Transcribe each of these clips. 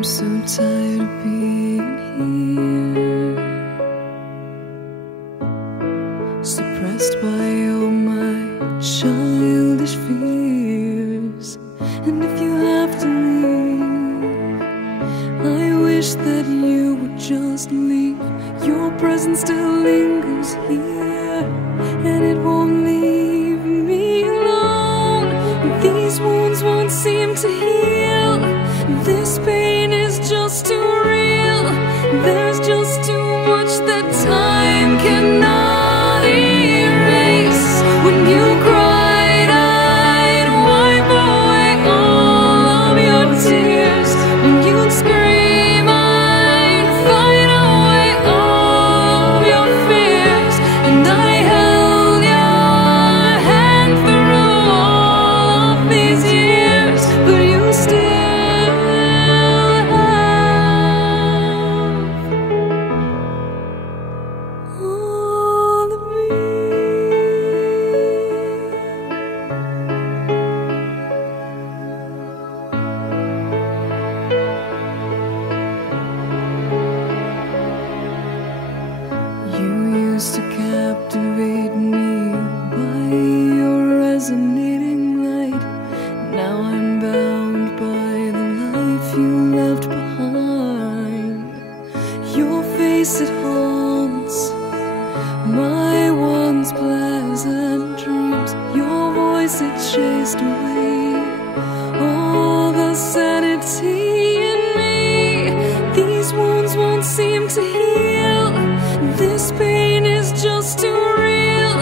I'm so tired of being here, suppressed by all my childish fears. And if you have to leave, I wish that you would just leave. Your presence still lingers here, and it won't leave me alone. These wounds won't seem to heal. This pain is just too real. There's just too much that time cannot erase. When you cried, I'd wipe away all of your tears. When you'd scream, I'd fight away all of your fears. And I held your hand through all of these years, but you still to captivate me by your resonating light. Now I'm bound by the life you left behind. Your face, it haunts my once pleasant dreams. Your voice, it chased away all the sanity in me. These wounds won't seem to heal. This pain is just too real.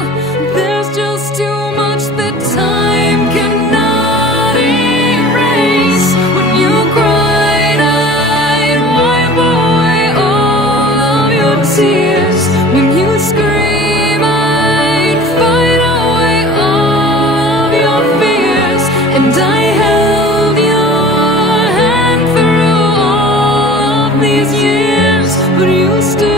There's just too much that time cannot erase. When you cried, I'd wipe away all of your tears. When you scream, I'd fight away all of your fears. And I held your hand through all of these years, but you still